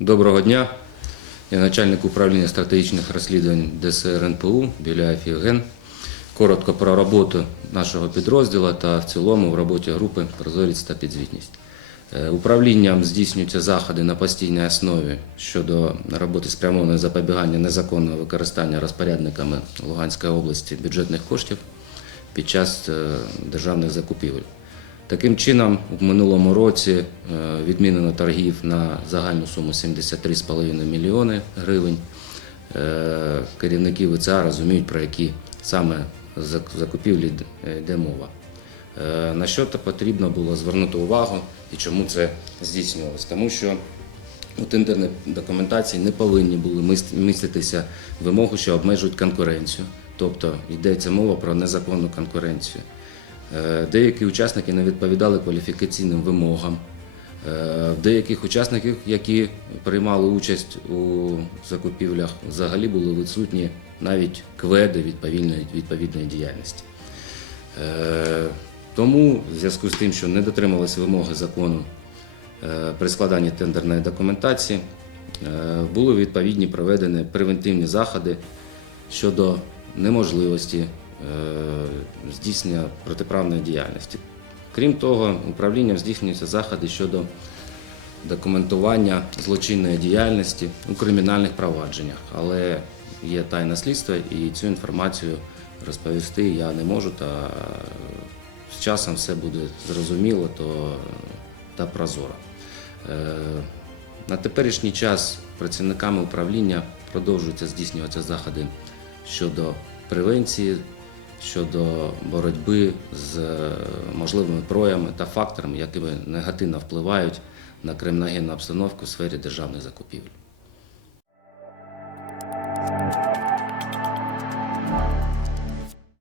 Доброго дня. Я начальник управління стратегічних розслідувань ДСР НПУ Біляєв Євген. Коротко про роботу нашого підрозділу та в цілому в роботі групи Прозорість та підзвітність. Е, Управлінням здійснюються заходи на постійній основі щодо роботи спрямованої запобігання незаконного використання розпорядниками Луганської області бюджетних коштів під час е, державних закупівель. Таким чином, у минулому році е, відмінено торгів на загальну суму 73,5 мільйони гривень. Е, Керівники ВЦА розуміють, про які саме закупівлі е, йде мова. На що то потрібно було звернути увагу і чому це здійснювалось? Тому що у тендерній документації не повинні були міститися вимоги, що обмежують конкуренцію. Тобто йдеться мова про незаконну конкуренцію. Е, Деякі учасники не відповідали кваліфікаційним вимогам. Е, деяких учасників, які приймали участь у закупівлях, взагалі були відсутні навіть кведи відповідної, відповідної діяльності. Е, Тому, в зв'язку з тим, що не дотрималися вимоги закону при складанні тендерної документації, були відповідні проведені превентивні заходи щодо неможливості здійснення протиправної діяльності. Крім того, управлінням здійснюються заходи щодо документування злочинної діяльності у кримінальних провадженнях, але є тайне слідство і цю інформацію розповісти я не можу. Та з часом все буде зрозуміло то, та прозоро. Е, На теперішній час працівниками управління продовжуються здійснюватися заходи щодо превенції, щодо боротьби з е, можливими проями та факторами, які негативно впливають на криміногенну обстановку в сфері державних закупівель.